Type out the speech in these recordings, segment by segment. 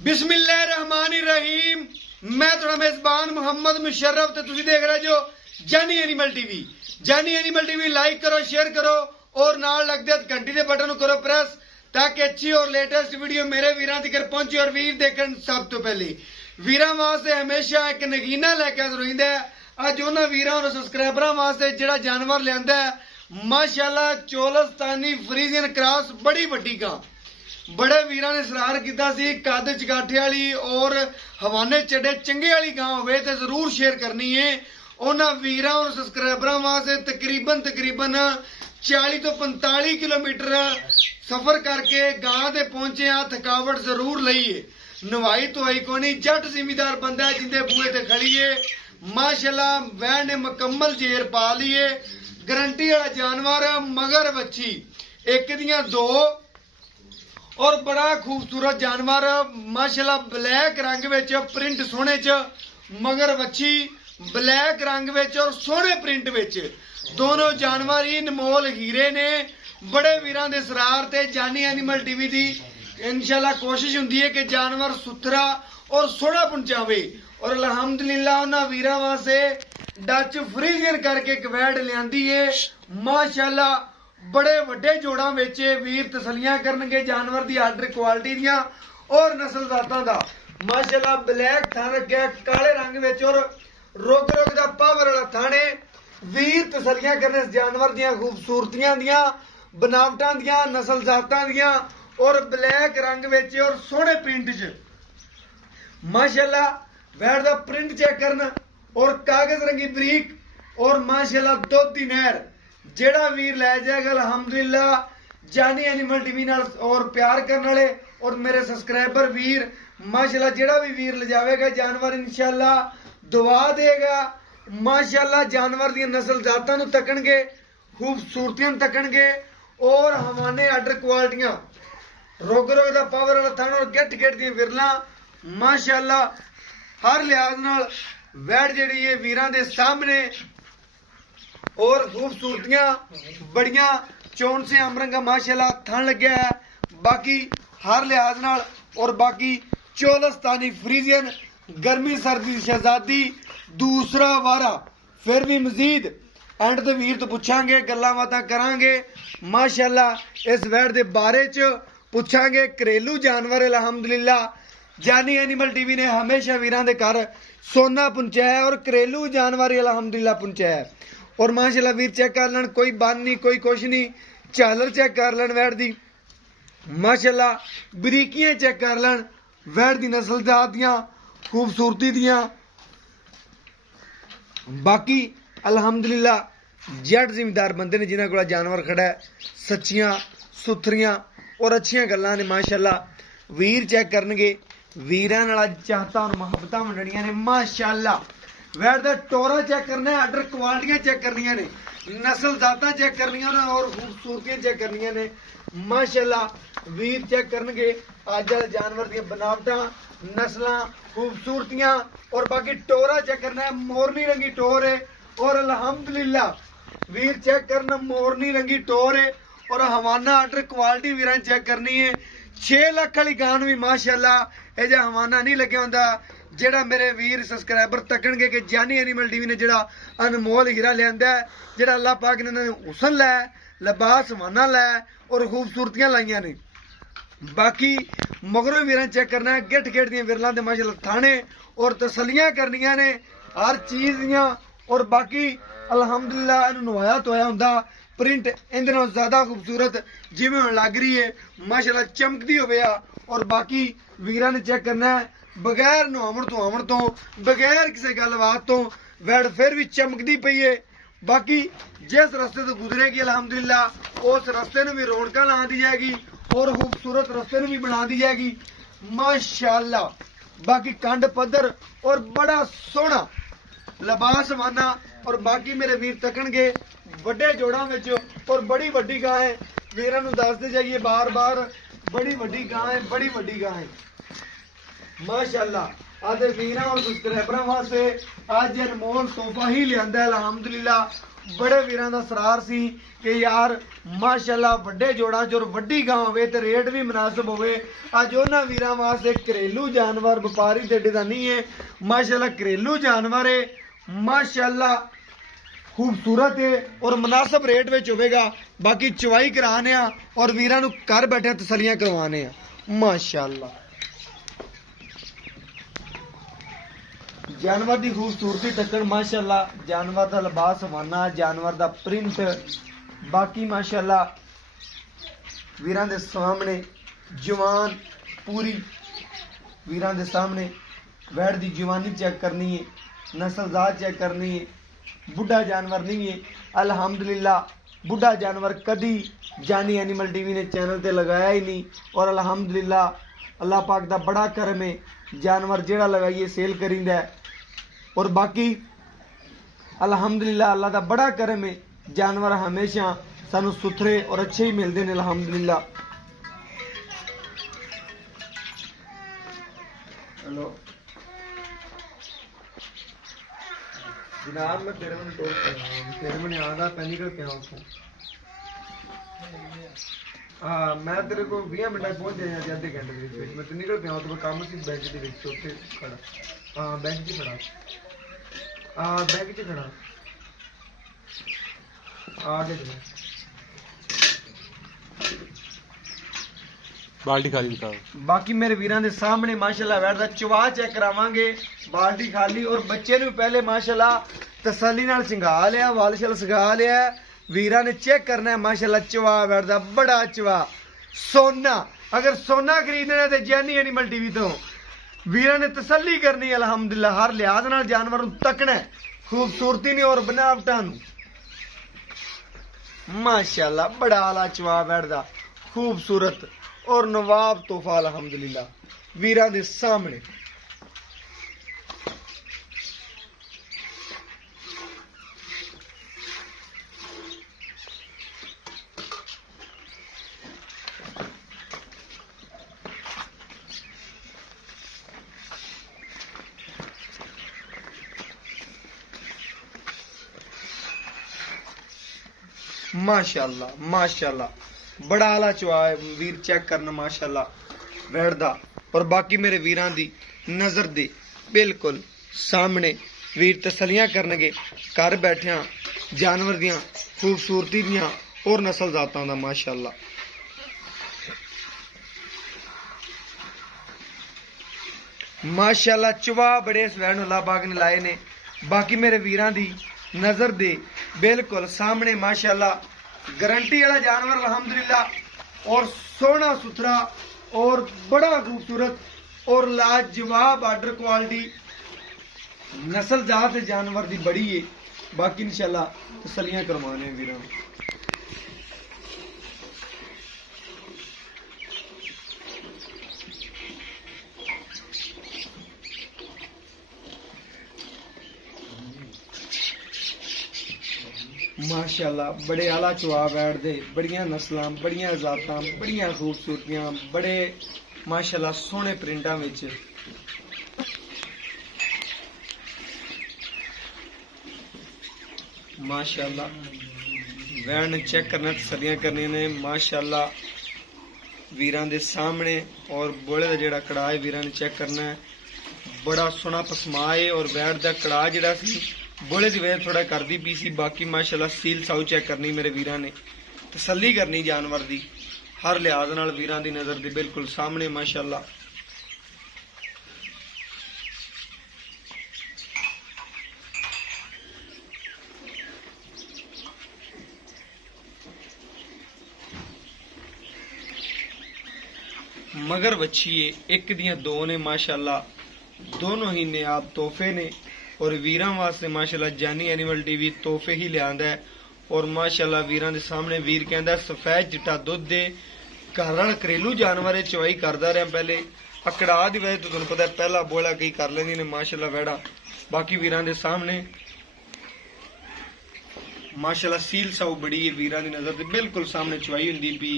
बिस्मिल्लाहिर्रहमानिर्रहीम। मैं थोड़ा मेजबान मोहम्मद मुशर्रफ ते तुसी देख रहे जो जानी एनिमल टीवी। जानी एनिमल टीवी लाइक करो, शेयर करो और नाल लगदे घंटी दे बटन को करो प्रेस ताकि अच्छी और लेटेस्ट वीडियो मेरे वीरां तक पहुंचे और वीर देखण सब तो पहले। वीरां वास्ते हमेशा एक नगीना लेके हाज़र होइंदा है। अज उन्हां वीरां और सबसक्राइबरां वास्ते जिहड़ा जानवर लिआंदा है माशाअल्लाह चोलस्तानी फ्रीजियन क्रॉस बड़ी वड्डी गां। बड़े वीरां ने सरार किया सी कद चगाठे वाली और हवाने चढ़े चंगे वाली गां होवे ते जरूर शेयर करनी है। उन्हां वीरां और सबसक्राइबरां वास्ते तकरीबन 40 तो 45 किलोमीटर सफर करके गां दे पहुंचे आ। थकावट जरूर लई है, नवाई तो आई कोनी। जट जिमीदार बंदा है जिंदे बूहे ते खड़ी है माशाअल्लाह। वैन ने मुकम्मल जेर पा ली है, गारंटी वाला जानवर मगर बच्ची एक दियां दो और बड़ा खूबसूरत जानवर माशाअल्लाह। ब्लैक रंग विच प्रिंट सोहने च मगर बच्ची ब्लैक रंग विच और सोहने प्रिंट विच दोनों जानवर ही अनमोल हीरे ने। बड़े वीरां दे सरार ते जानी एनिमल टीवी दी इंशाअल्लाह कोशिश हुंदी है कि जानवर सुथरा और सोहना पहुंचावे और अल्हम्दुलिल्लाह उन्हां वीरां वास्ते डच फ्रीजियन करके कवैड लियांदी है माशाअल्लाह। बड़े वड्डे जोड़ा विच वीर तसलियां करनगे जानवर दी आर्डर क्वालिटी दियां और नस्ल जातां दा माशाअल्लाह। ब्लैक थन रखिया काले रंग विच और रुग दा पावर वाला थाने। वीर तसलियां करने इस जानवर दियां खूबसूरतियां दियां बनावटां दियां नस्ल जातां दियां और ब्लैक रंग विच और सोहने प्रिंट च माशाअल्लाह। वैट दा प्रिंट चेक करन और कागज रंगी बरीक और माशाअल्लाह दुध दी नहर। जेड़ा वीर लै जाएगा अल्हम्दुलिल्लाह जानी एनिमल टीवी नाल और प्यार करने वाले और मेरे सबसक्राइबर वीर माशाअल्लाह। जेड़ा भी वीर ले जाएगा जानवर इंशाअल्लाह दुआ देगा माशाअल्लाह। जानवर दी नस्ल जातां नूं तकणगे, खूबसूरतियां तकणगे और हवाने आर्डर क्वालिटियां रुग दा पावर वाला थन और गिट दी विरला माशाअल्लाह। हर लिहाज नाल वैट जेहड़ी है वीरां दे सामने और खूबसूरतियां बड़ियां चोन से अमरंगा माशाअल्लाह थन लग्या है। बाकी हर लिहाज नाल और बाकी चोलस्तानी फ्रीजियन गर्मी सर्दी शहजादी दूसरा वारा। फिर भी मजीद एंड ते वीर तो पुछांगे गल्लां बातां करांगे माशाअल्लाह। इस वैट दे बारे च पुछांगे घरेलू जानवर अल्हम्दुलिल्लाह। जानी एनिमल टीवी ने हमेशा वीरां दे घर सोना पहुंचाया और घरेलू जानवर अल्हम्दुलिल्लाह पहुंचाया और माशाअल्लाह वीर चेक कर लें कोई बन नहीं कोई कुछ नहीं। झालर चेक कर लें वैट दी माशाअल्लाह। बरीकियां चेक कर लें वैट दी नस्ल जात दियां खूबसूरती दियां। बाकी अल्हम्दुलिल्लाह जट जिमीदार बंदे ने जिन्हां कोल जानवर खड़ा है सच्चियां सुथरियां और अच्छियां गल्लां ने माशाअल्लाह। वीर चेक करनगे वीरां नाल चाहतां और मुहब्बतां वंडणियां ने माशाअल्लाह। वैट दा टोरा चेक करना है, आर्डर क्वालिटियां चेक करनियां ने, नस्ल जातां चेक करनियां ने और खूबसूरतियां चेक करनियां ने माशाअल्लाह। वीर चेक करनगे अज वाले जानवर दी बनावटां नस्लां खूबसूरतियां और बाकी टोरा चेक करना है। मोरनी रंगी टोर है और अल्हम्दुलिल्लाह वीर चेक करना मोरनी रंगी टोर है और हवाना आर्डर क्वालिटी वीरां चेक करनी है। 6 लाख वाली गान भी माशाअल्लाह यह हवाना नहीं लग्या हुंदा। जेड़ा मेरे वीर सबसक्राइबर तकणगे कि जानी एनिमल टीवी ने जेड़ा अनमोल हीरा लियांदा है, जेड़ा अल्लाह पाक ने इन्हां नूं हुसन लै लिबास हवाना लै और खूबसूरतियां लाइयां ने। बाकी मगरों वीरां चेक करना है गिट दियां विरलां दे माशाअल्लाह थाने और तसलियां करनियां ने हर चीज दियां और बाकी अल्हम्दुलिल्लाह इन्हूं नवाया धोया हुंदा। प्रिंट इहदे नालों ज़्यादा खूबसूरत जिवें हुण लग रही है माशाअल्लाह चमकदी होवे आ। और बाकी वीरां ने चेक करना है बगैर नहावण तो बगैर किसी गलबात तो वैट फिर भी चमकदी पई है। बाकी जिस रस्ते तो गुजरेगी अल्हम्दुलिल्लाह उस रस्ते नूं भी रौनकां ला दी जाएगी और खूबसूरत रस्ते नूं भी बना दी जाएगी माशाअल्लाह। बाकी कंड पद्धर और बड़ा सोहना लिबास वाना और बाकी मेरे वीर तकणगे वड्डे जोड़ां विच और बड़ी वड्डी गां है। वीरां नूं दसदे जाइए बार बार बड़ी वड्डी गां है, बड़ी वड्डी गां है माशाअल्लाह। आदे वीरां और सब्सक्राइबरां वास्ते अज अनमोल तोहफा ही लियांदा है अल्हम्दुलिल्लाह। बड़े वीरां दा सरार सी कि यार माशाअल्लाह वड्डे जोड़ा जो वड्डी गां होवे ते रेट भी मुनासिब होवे। अज उन्हां वीरां वास्ते घरेलू जानवर व्यापारी ते दा नहीं है, माशाअल्लाह घरेलू जानवर है, माशाअल्लाह खूबसूरत है और मुनासिब रेट में होवेगा। बाकी चवाई कराने और वीरां नूं घर बैठे तसलियां करवाने माशाअल्लाह। जानवर की खूबसूरती तकन माशाअल्लाह, जानवर का लिबास हवाना, जानवर का प्रिंट, बाकी माशाअल्लाह वीरां दे सामने जवान पूरी वीरां दे सामने वैड़ की जवानी चेक करनी है, नस्लजात चेक करनी है। बुढ़ा जानवर नहीं है अल्हम्दुलिल्लाह। बुढ़ा जानवर कदी जानी एनिमल टीवी ने चैनल ते लगाया ही नहीं और अल्हम्दुलिल्लाह अल्लाह पाक दा बड़ा करम है, जानवर जेड़ा लगाइए सेल करींदा है। और बाकी अल्हम्दुलिल्लाह अल्लाह दा बड़ा करम है, जानवर हमेशा सानू सुथरे और अच्छे ही मिलते हैं अल्हम्दुलिल्लाह। हेलो जनाब, मैं तेरे में तेरे में आदा पै निकल के आऊँ। हाँ, मैं तेरे को 20 मिनट पहुंच जाए आधे घंटे मैं तो निकल के आऊँ। तो काम सी बैंक के खड़ा। हाँ बैंक च खड़ा। हाँ बैंक च खड़ा आ गए। बाल्टी खाली दिखाओ। बाकी मेरे वीरां दे सामने माशाल्लाह वैट दा चवा चेक करावांगे। बाल्टी खाली और बच्चे नूं पहले माशाल्लाह तसल्ली नाल चंगा लिया, वाल शल सगा लिया। वीरां ने चेक करना है माशाल्लाह चवा वैट दा बड़ा चवा सोना। अगर सोना खरीदना है तो जैनी एनिमल टीवी तो वीरां ने तसल्ली करनी है अल्हम्दुलिल्लाह। हर लिहाज नाल जानवर नूं तकना है, खूबसूरती ने और बनावटां नूं माशाल्लाह बड़ा आला चवा वैट दा खूबसूरत और नवाब तोहफा अल्हम्दुलिल्लाह वीरां दे सामने। माशाल्लाह माशाल्लाह बड़ा आला चवा वीर चेक करना माशाल्लाह वैड़ दा। और बाकी मेरे वीरां दी नजर दे बिल्कुल सामने वीर तसलियां करनगे घर बैठिया जानवर दियां खूबसूरती दियां और नस्ल जातां दा माशाल्लाह। माशाल्लाह चवा बड़े इस वैड़ अल्लाह पाक ने लाए ने। बाकी मेरे वीरां दी नजर दे बिल्कुल सामने माशाल्लाह गारंटी वाला जानवर अल्हम्दुलिल्लाह और सोना सुथरा और बड़ा खूबसूरत और लाजवाब आर्डर क्वालिटी नस्ल जात जानवर दी बड़ी है। बाकी इंशाल्लाह तसलियां करवाने वीरां माशाल्लाह बड़े आला चवा बैठ दे, बड़ियां नस्लां, बड़ियां जातां, बड़ियां खूबसूरतियां, बड़े माशाल्लाह सोहने प्रिंटां विच। माशाल्लाह वैन चेक करना तसलियां करनियां ने माशाल्लाह वीरां दे सामने। और बोले दा जेड़ा कड़ा है वीरां ने चेक करना है, बड़ा सोहना पसमा है। और वैट दा कड़ा जेड़ा सी बोले की वजह थोड़ा करती पी सी। बाकी माशाल्लाह सील साउ चेक करनी मेरे वीरां ने, तसल्ली करनी जानवर दी हर लिहाज नाल वीरां दी नजर दे बिल्कुल सामने माशाल्लाह। मगर बच्ची एक दियां दो ने माशाल्लाह, दोनों ही ने आप तोहफे ने। और वीरां वास्ते माशाल्लाह जानी एनिमल टीवी तोहफे ही लियांदा है। और माशाल्लाह वीरां दे सामने वीर कहंदा सफेद चिट्टा दुध दे घर वाला घरेलू जानवर है, चवाई करदा रहा पहले अकड़ा दी वजह तो तुहानू पता पहला बोला कई कर लेंदी ने माशाल्लाह वैड़ा। बाकी वीरां दे सामने माशाल्लाह सील साउ बड़ी है, वीरां दी नजर दे बिल्कुल सामने चवाई हुंदी पई।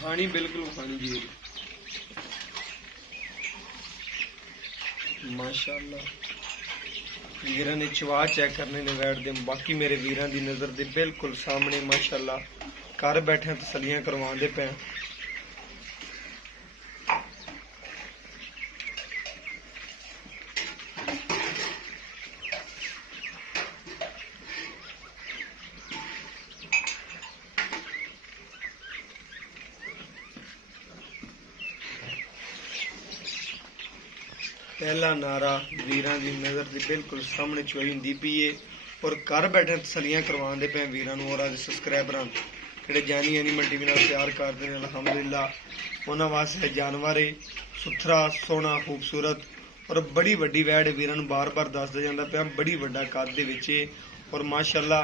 खानी बिल्कुल खानी जी माशाअल्लाह। वीरां ने चवा चेक करने ने वैट दे बाकी मेरे वीरां दी नज़र दे बिल्कुल सामने माशाअल्लाह घर बैठे तसलियां करवांदे पे। पहला नारा वीरां दी नज़र दे बिल्कुल सामने चोई हुंदी पई है और घर बैठे तसलियां करवांदे पे वीरां नूं और अज सबसक्राइबरां जिहड़े जानी एनिमल टीवी नाल प्यार करदे ने अल्हम्दुलिल्लाह उन्हां वास्ते जानवर सुथरा सोहना खूबसूरत और बड़ी वड्डी वैड़ वीरां नूं बार बार दसदा जांदा पिया बड़ी वड्डा कद दे विच और माशाअल्लाह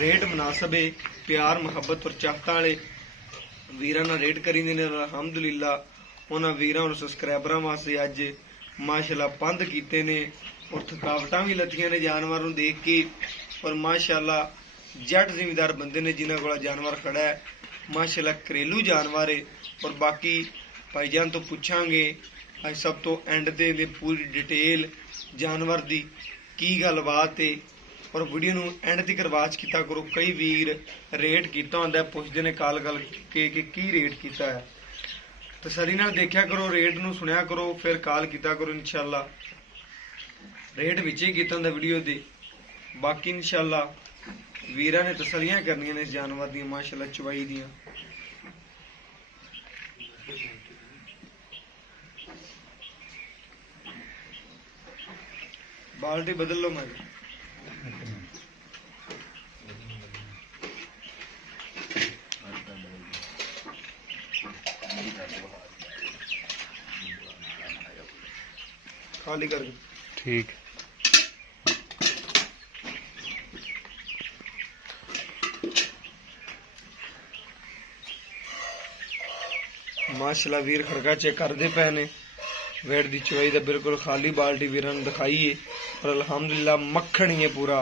रेट मुनासिब है प्यार मुहब्बत और चाहतां वाले वीरां नाल रेट करींदे ने अल्हम्दुलिल्लाह उन्हां वीरां और सबसक्राइबरां वास्ते अज माशाअल्लाह पंध कीते ने और थकावटां भी लथियां ने जानवर नूं देख के और माशाअल्लाह जट जिमीदार बंदे ने जिन्हां कोल जानवर खड़ा है माशाअल्लाह घरेलू जानवर है और बाकी भाईजान तो पुछांगे अज सब तो एंड ते पूरी डिटेल जानवर दी की गलबात है और वीडियो नूं एंड तक वाच कीता करो। कई वीर रेट कीता हुंदा पुछदे ने कॉल के की रेट कीता है तसली नाल देखिया करो रेट नूं सुनिया करो फिर कॉल कीता करो इंशाअल्लाह रेट विच ही कीता हुंदा वीडियो दे बाकी इंशाअल्लाह वीरां ने तसलियां करनियां ने इस जानवर दी माशाअल्लाह चवाई दियां। बाल्टी बदल लो मैं खाली कर ठीक माशाअल्लाह वीर खड़का चेक करते पे ने वेट दी चवाई दा बिल्कुल खाली बाल्टी वीरां नूं दिखाई है और अल्हम्दुलिल्लाह मक्खन ही है पूरा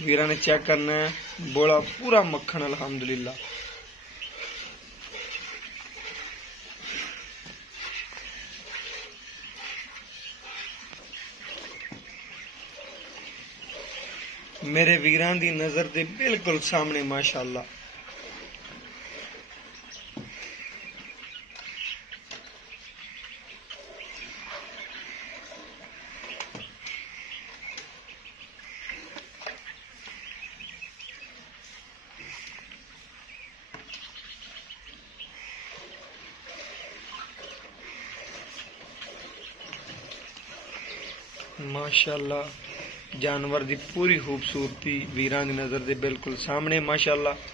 वीरां ने चेक करना है बोला पूरा मक्खन अल्हम्दुलिल्लाह। मेरे वीरां दी नज़र दे बिल्कुल सामने माशाअल्लाह माशाअल्लाह जानवर दी पूरी खूबसूरती वीरां दी नज़र दे बिल्कुल सामने माशाअल्लाह।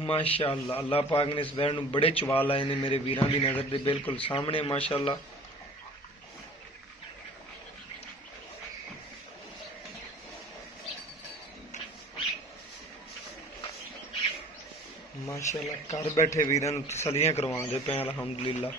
माशाअल्लाह अल्लाह पाक ने इस बैर नूं बड़े चवा लाए ने मेरे वीरां दी नज़र दे बिल्कुल सामने माशाअल्लाह। माशाअल्लाह घर बैठे वीरां नूं तसलियां करवांदे पे अल्हम्दुलिल्लाह।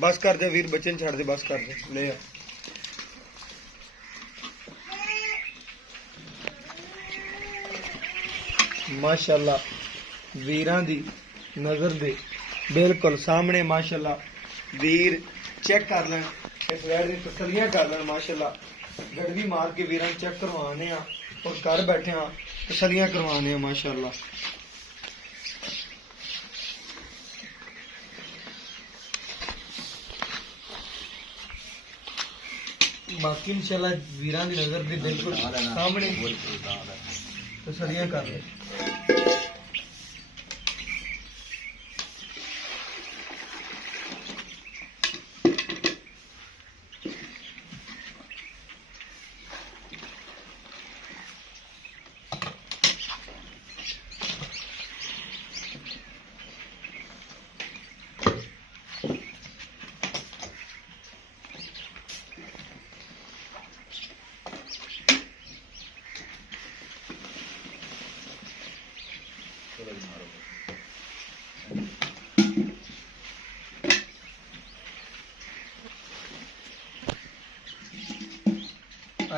बस कर दे वीर, बच्चे छड़ दे, बस कर दे, ले आ। माशाअल्लाह वीरां दी नजर दे बिल्कुल सामने माशाअल्लाह वीर चेक कर लें, इस वैड़ दी तसल्लियां कर लें। माशाअल्लाह गड़वी मार के वीरां चेक करवाने और घर बैठे तसल्लियां करवाने माशाअल्लाह। बाकी इंशाल्लाह वीरां दी नजर दे बिल्कुल सामने तसल्लियां कर ले।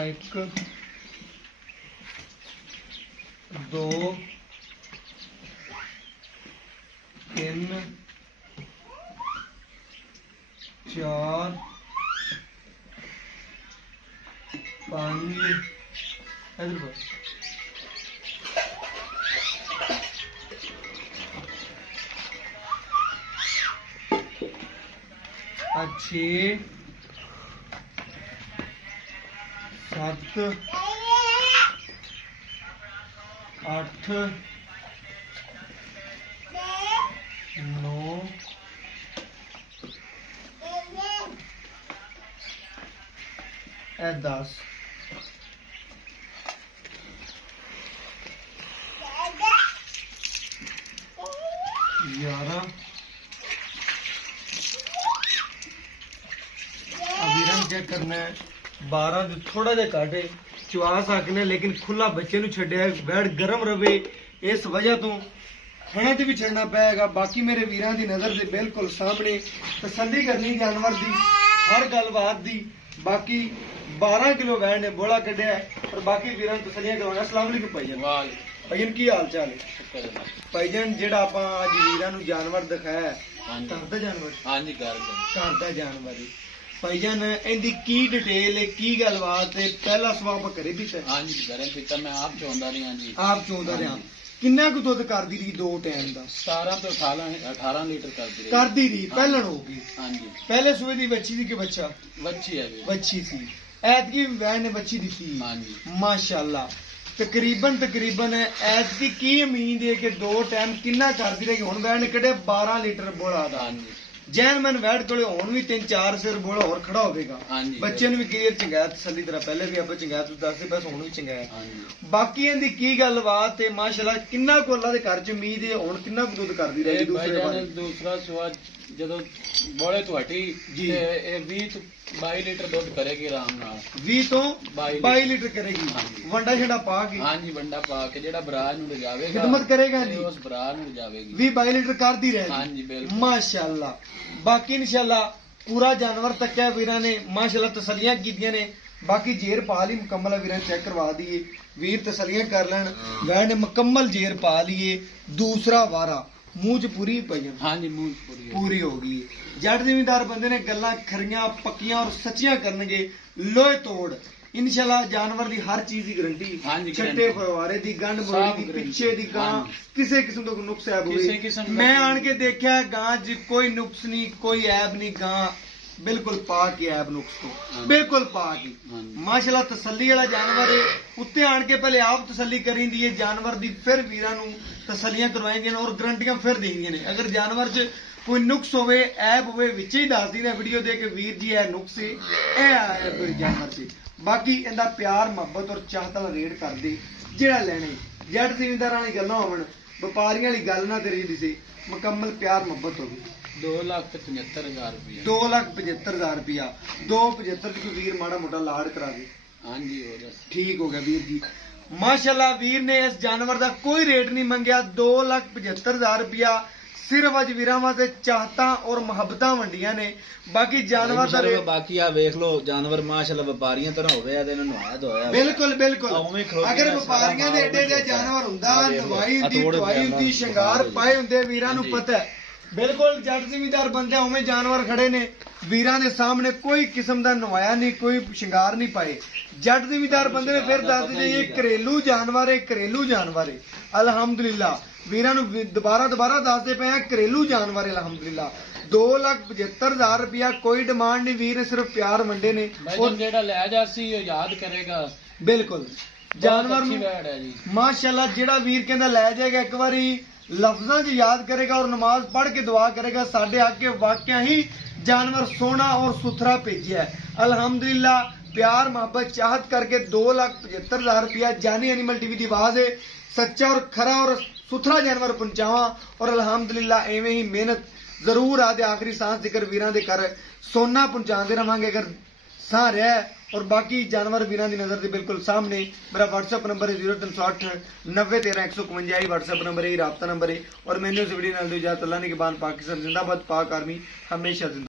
एक दो तीन चार पांच इधर छे सत्त अठ नौ ए 10 11 अभी चेक करना है 12 जो थोड़ा जा घट है चुआ सकने लेकिन खुला बच्चे नु छड्या वैड़ गर्म रवे इस वजह तो खाने ते भी छड़ना पेगा। बाकी मेरे वीरां दी नजर दे बिल्कुल सामने तसल्ली करनी जानवर दी हर गलबात दी। बाकी 12 किलो वैड़ ने बोला कढ़िया और बाकी वीरां तसल्लियां करवाना। अस्सलाम वालेकुम भाईजान। भाईजान की हाल चाल है भाईजान? जेड़ा आपां अज वीरां नु जानवर दिखाया घर दा जानवर? हां जी घर दा जानवर। भाईजान इनकी की डिटेल है की गलबात है? पहला सवाब घरे पीता? हाँ जी घरे पीता, मैं आप चोंदा रहा जी। आप चोंदा रहा। किन्ना कु दुध करदी रही दो टाइम दा? 17 तो 18 लीटर करदी रही। पहलन होगी? हाँ जी। पहले सुबह दी बच्ची थी कि बच्चा? बच्ची है जी। बच्ची थी। ऐतकी वैन ने बच्ची दी? हाँ जी। माशाअल्लाह तकरीबन ऐतकी की उम्मीद है कि दो टाइम किन्ना करदी रहेगी? हुण वैन ने कढ़े 12 लीटर बोला दा। हाँ जी। जैन मैन वैट कोले हुण भी 3-4 सिर बोला और खड़ा होगा। बच्चे ने भी क्लियर चंगाया तसल्ली तरह पहले भी आप चंगाया तू दस बस हुण भी चंगाया। बाकी इनदी की गलबात है माशाअल्लाह? किन्ना को अल्लाह दे घर च उम्मीद है हुण किन्ना कुछ दुध करदी रहेगी? दूसरा सुआ जदों बोले तो हटी जी ए 20 22 लीटर दूध करेगी आराम नाल। 20 तो 22 लीटर करेगी। वंडा छड़ा पा के? हां जी वंडा पा के जेड़ा बराज नु ले जावेगा खिदमत करेगा जी उस बराज नु ले जावेगी। 20-22 लीटर करदी रहेगी। हां जी बिल्कुल माशाअल्लाह। बाकी इंशाअल्लाह पूरा जानवर तक है वीरां ने माशाअल्लाह तसल्लियां कीतियां ने। बाकी जेर पा ली मुकम्मल वीरां चेक करवा दिए वीर तसल्लियां कर लैन। वैन ने मुकम्मल जेर पा लिए दूसरा वारा मुंह च पूरी पई? हाँ जी मुंह पूरी होगी। जट जिमीदार बंदे ने गल्लां खरियां पक्कियां और सच्चियां करनगे लोहे तोड़। इंशाल्लाह जानवर दी हर चीज की गारंटी छट्टे फवारे दी गंढ मोड़ी दी पिछे दी गां किसी किस्म का नुक्स ऐब होवे मैं आन के देखा गां च कोई नुक्स नहीं कोई ऐब नहीं। गां बिल्कुल पाक ही ऐब नुक्स तो बिल्कुल पाक ही माशाल्लाह तसल्ली वाला जानवर है। उत्ते आन के पहले आप तसल्ली करींदी है जानवर दी फिर वीरां नूं तसल्लियां करवाएंगे और गारंटियां फिर देंगे ने। अगर जानवर च कोई नुक्स होवे ऐब होवे विच ही दस दी ने वीडियो दे के वीर जी है नुक्स है ए ऐब जानवर से। बाकी इनका प्यार मुहब्बत और चाहत वाला रेट कर दे जेड़ा लेने जट जिमीदार वाली गल्लां होवन व्यापारियां वाली गल ना करी दिसे मुकम्मल प्यार मुहब्बत होगी। 2,75,000 रुपया 2,75,000 रुपया 2,75 कोई वीर माड़ा मोटा लाड़ करा दे। हाँ जी हो गया ठीक हो गया वीर जी माशाल्लाह। वीर ने इस जानवर का कोई रेट नहीं मंगया 2,75,000 रुपया ਸਿਰਫ ਅੱਜ ਵੀਰਾਂ ਵਾਸਤੇ ਚਾਹਤਾਂ ਔਰ ਮੁਹੱਬਤਾਂ ਵੰਡੀਆਂ ਨੇ। ਬਾਕੀ ਜਾਨਵਰ ਦਾ ਰੇਟ ਬਾਕੀ ਆ ਵੇਖ ਲਓ, ਜਾਨਵਰ ਮਾਸ਼ਾਅੱਲਾ ਵਪਾਰੀਆਂ ਤਰ੍ਹਾਂ ਹੋਵੇ ਆ ਤੇ ਇਹਨਾਂ ਨੂੰ ਨਵਾਇਆ ਧੋਇਆ ਬਿਲਕੁਲ ਬਿਲਕੁਲ। ਉਵੇਂ ਖਲੋਤੇ ਅਗਰ ਨੇ, ਵਪਾਰੀਆਂ ਦੇ ਏਡੇ ਜਿਹੇ ਜਾਨਵਰ ਹੁੰਦਾ, ਨਵਾਈ ਹੁੰਦੀ, ਧੁਆਈ ਹੁੰਦੀ, ਸ਼ਿੰਗਾਰ ਪਾਏ ਹੁੰਦੇ, ਵੀਰਾਂ ਨੂੰ ਪਤਾ ਹੈ। ਬਿਲਕੁਲ ਜੱਟ ਜ਼ਿਮੀਦਾਰ ਬੰਦੇ ਉਵੇਂ ਜਾਨਵਰ ਖੜੇ ਨੇ ਵੀਰਾਂ ਦੇ ਸਾਹਮਣੇ, ਕੋਈ ਕਿਸਮ ਦਾ ਨਵਾਇਆ ਨਹੀਂ, ਕੋਈ ਸ਼ਿੰਗਾਰ ਨਹੀਂ ਪਾਏ। ਜੱਟ ਜ਼ਿਮੀਦਾਰ ਬੰਦੇ ਨੇ ਫਿਰ ਦੱਸਦੇ ਨੇ ਇਹ ਘਰੇਲੂ ਜਾਨਵਰ ਹੈ, ਘਰੇਲੂ ਜਾਨਵਰ ਹੈ। ਅਲਹਮਦੁਲਿਲਾ ਵੀਰਾਂ ਨੂੰ ਦੁਬਾਰਾ ਦੱਸਦੇ ਪਏ ਆ, ਘਰੇਲੂ ਜਾਨਵਰ ਹੈ ਅਲਹਮਦੁਲਿਲਾ। 2,75,000 ਰੁਪਇਆ ਕੋਈ ਡਿਮਾਂਡ ਨਹੀਂ, ਵੀਰ ਨੇ ਸਿਰਫ ਪਿਆਰ ਵੰਡੇ ਨੇ। ਔਰ ਜਿਹੜਾ ਲੈ ਜਾ ਸੀ ਉਹ ਯਾਦ ਕਰੇਗਾ। ਬਿਲਕੁਲ ਜਾਨਵਰ ਅੱਛੀ ਨੂੰ ਵੈੜ ਹੈ ਜੀ ਮਾਸ਼ਾਅੱਲਾ ਜਿਹੜਾ ਵੀਰ ਕਹਿੰਦਾ ਲੈ ਜਾਏਗਾ ਇੱਕ ਵਾਰੀ ਲਫ਼ਜ਼ਾਂ 'ਚ ਯਾਦ ਕਰੇਗਾ ਔਰ ਨਮਾਜ਼ ਪੜ੍ਹ ਕੇ ਦੁਆ ਕਰੇਗਾ, ਸਾਡੇ ਅੱਗੇ ਵਾਕਿਆ ਹੀ ਜਾਨਵਰ ਸੋਹਣਾ ਔਰ ਸੁਥਰਾ ਭੇਜਿਆ ਹੈ। ਅਲਹਮਦੁਲਿਲਾ प्यार मोहब्बत चाहत करके 2,75,000 रुपया जानी एनिमल टीवी की आवाज है, सच्चा और खरा और सुथरा जानवर पहुंचावा। और अल्हम्दुलिल्लाह एवें ही मेहनत जरूर आदे आखिरी सांस जिक्र वीरां दे कर सोना पहुंचाते रहांगे अगर सां रहा। और बाकी जानवर वीरां दी नजर दे बिल्कुल सामने। मेरा व्हाट्सएप नंबर है 0360 90 13 151। व्हाट्सएप नंबर है, राब्ता नंबर है। और मैंने इस वीडियो नाल दो इजाजत। अल्लाह ने के बाद पाकिस्तान जिंदाबाद, पाक आर्मी हमेशा जिंदाबाद।